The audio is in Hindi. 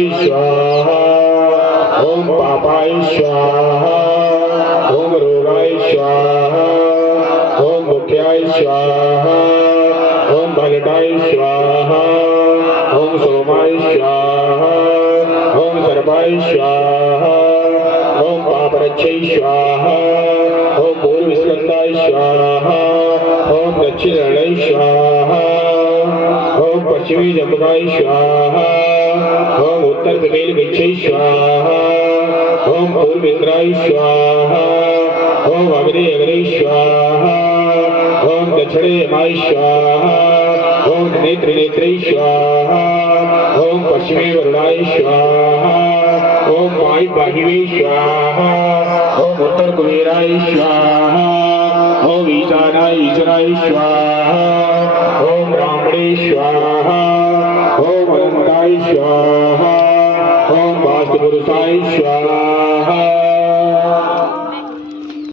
भूताय स्वाहा ओम पापाय स्वाहा ओम रोगाय स्वाहा ओम मुख्याय स्वाहा ओम भगटाय स्वाहा ओम सोमाय स्वाहा ओम सर्पाय स्वाहा ओम पापरक्षय स्वाहा ओम पूर्वस्कंदाय स्वाहा ओम दक्षिणाय स्वाहा ओम पश्चिमी जम्बुकाय स्वाहा ओम उत्तर प्रदेश गच्छै स्वाहा ओम पूर्वेंद्राय स्वाहा ओम अग्नि अग्नि स्वाहा ओम दक्षिणे यमाय स्वाहा ओम नेत्र नेत्रै स्वाहा ओम पश्चिमे वरुणाय स्वाहा ओम वायु वाहिवे स्वाहा ओम उत्तर कुबेराय स्वाहा ओम ईशानाय ईश्वराय स्वाहा ओम ब्राह्मणे स्वाहा ओम अनंताय स्वाहा ओम वास्तुपुरुषाय स्वाहा